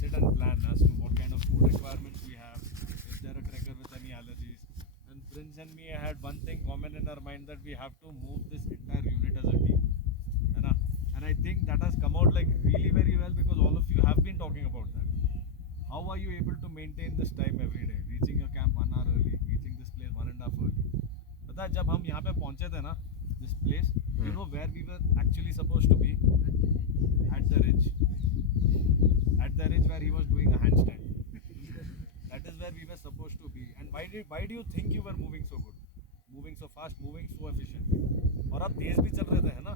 sit and plan as to what kind of food requirements we have, if there are trekker with any allergies. And Prince and me had one thing common in our mind, that we have to move this entire unit as a team. है ना? And I think that has come out like really very well, because all of you have been talking about that. How are you able to maintain this time every day? Reaching your camp 1 hour early, reaching this place 1.5 early. पता है जब हम यहाँ पे पहुँचे थे ना, this place, you know where we were actually supposed to be? At the ridge. At the ridge where he was doing a handstand. That is where we were supposed to be. And why do you think you were moving so good? Moving so fast, moving so efficiently. और आप तेज भी चल रहे थे, है ना?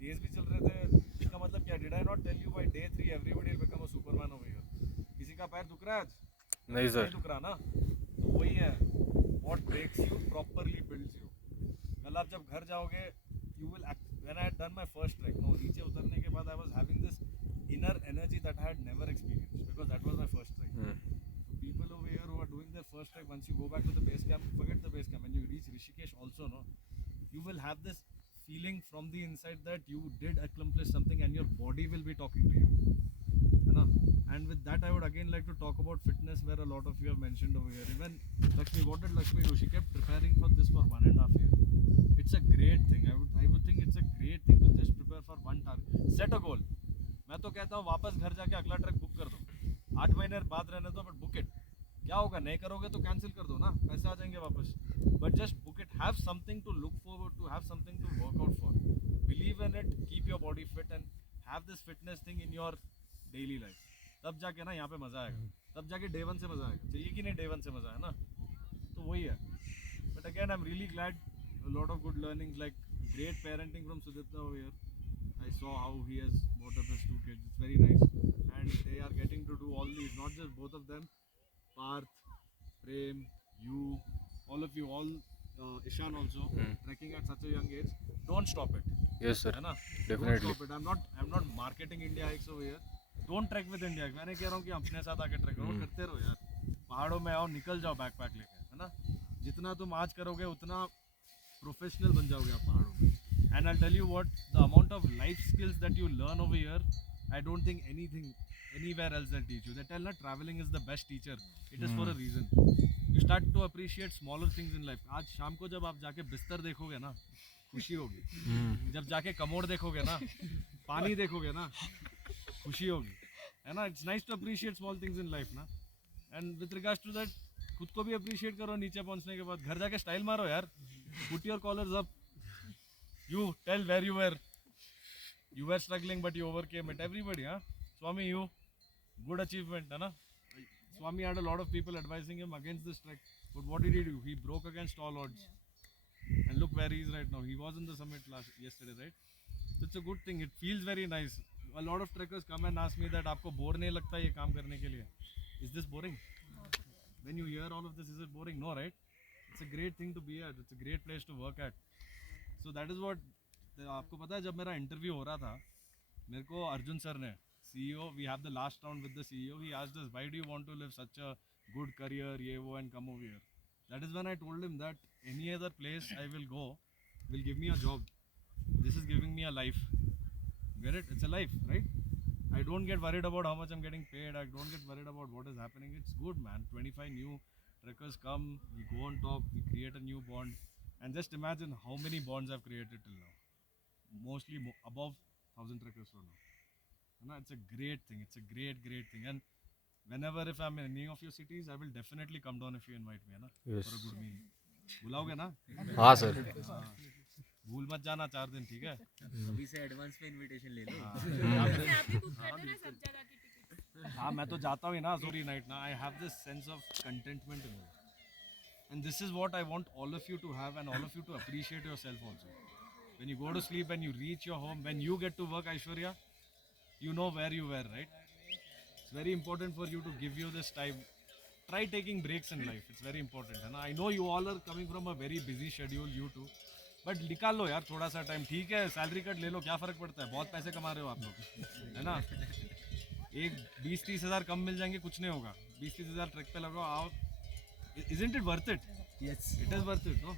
तेज भी चल रहे थे. इसका मतलब क्या? Did I not tell you by day 3 everybody will become a Superman over here? किसी का पैर दुख रहा है आज? नहीं सर. नहीं दुख रहा ना? तो वही है. What breaks you properly builds you. कल आप जब घर जाओगे, you will act. When I had done my first trek, no, नीचे उतरने के बाद I was having this inner energy that I had never experienced, because that was my first trek. So people over here who are doing their first trek, once you go back to the base camp, forget the base camp. When you reach Rishikesh also, no, you will have this feeling from the inside that you did accomplish something and your body will be talking to you. है ना? And with that, I would again like to talk about fitness, where a lot of you have mentioned over here. Even Lakshmi, what did Lakshmi do? She kept preparing for this for 1.5 years. It's a great thing. I would think it's a great thing to just prepare for one target. Set a goal. मैं तो कहता हूँ वापस घर जाके अगला track book कर दो. 8 महीने बाद रहने दो, बट बुक इट. क्या होगा? नहीं करोगे तो कैंसिल कर दो ना, पैसे आ जाएंगे वापस. But just book it. Have something to look forward to, have something to work out for. Believe in it, keep your body fit and have this fitness thing in your daily life. तब जाके ना यहाँ पे मजा आएगा. तब जाके day 1 से मजा आएगा. चाहिए कि नहीं डे 1 से मजा है ना? तो वही है. But again I am really glad. A lot of good learnings, like great parenting from Sudipta over here. I saw how he has brought up his 2 kids. It's very nice, and they are getting to do all these. Not just both of them, Parth, Prem, you, all of you, Ishan also, trekking at such a young age. Don't stop it. Yes sir. है ना? Definitely. Don't stop it. I'm not marketing India Hikes over here. Don't trek with India Hikes. मैंने कह रहा हूँ कि अपने साथ आके ट्रैक करो. करते रहो यार. पहाड़ों में आओ, निकल जाओ बैकपैक लेके, है ना? जितना तुम आज करोगे उतना प्रोफेशनल बन जाओगे आप पहाड़ों में. And I'll tell you what, the amount of life skills that you learn over here, I don't think anywhere else they'll teach you. They tell na traveling is the best teacher. It is for a reason. You start to appreciate smaller things in life. आज शाम को जब आप जाके बिस्तर देखोगे ना, खुशी होगी. जब जाके कमोड देखोगे ना, पानी देखोगे ना, खुशी होगी, है ना? It's nice to appreciate small things in life ना. And with regards to that, खुद को भी अप्रिशिएट करो. नीचे पहुंचने के बाद घर जाके स्टाइल मारो यार. Put your collars up. You tell where you were. You were struggling, but you overcame it. Everybody, huh? Swami, you. Good achievement, है ना? Swami had a lot of people advising him against this trek. But what did he do? He broke against all odds. And look where he is right now. He was in the summit yesterday, right? So it's a good thing. It feels very nice. A lot of trekkers come and ask me that आपको bore नहीं लगता ये काम करने के लिए? Is this boring? When you hear all of this, is it boring? No, right? It's a great thing to be at. It's a great place to work at. So that is what. आपको पता है जब मेरा interview हो रहा था, मेरे को अर्जुन सर ने, CEO, we have the last round with the CEO. He asked us, why do you want to live such a good career, ये वो, and come over here? That is when I told him that any other place I will go will give me a job. This is giving me a life. Get it? It's a life, right? I don't get worried about how much I'm getting paid. I don't get worried about what is happening. It's good, man. 25 new trekkers come, we go on top, we create a new bond. And just imagine how many bonds I've created till now. Mostly above 1,000 trekkers from now. You know, it's a great thing. It's a great thing. And whenever if I'm in any of your cities, I will definitely come down if you invite me, na? Yes. For a good meal. बुलाओगे ना? हाँ sir. भूल मत जाना 4 दिन, ठीक है? अभी से एडवांस में इनविटेशन ले लो. हाँ मैं तो जाता हूँ ना Azuri night ना. I have this sense of contentment in me. And this is what I want all of you to have, and all of you to appreciate yourself also. When you go to sleep and you reach your home, when you get to work, Aishwarya, you know where you were, right? It's very important for you to give you this time. Try taking breaks in life. It's very important. है ना? I know you all are coming from a very busy schedule, you too. But निकाल लो यार थोड़ा सा time. ठीक है, salary cut ले लो, क्या फ़र्क पड़ता है? बहुत पैसे कमा रहे हो आप लोग, है ना? एक 20-30 हज़ार कम मिल जाएंगे, कुछ नहीं होगा. 20-30 हज़ार ट्रैक पे लगाओ, आओ. Isn't it worth it? Yes. It is worth it, no?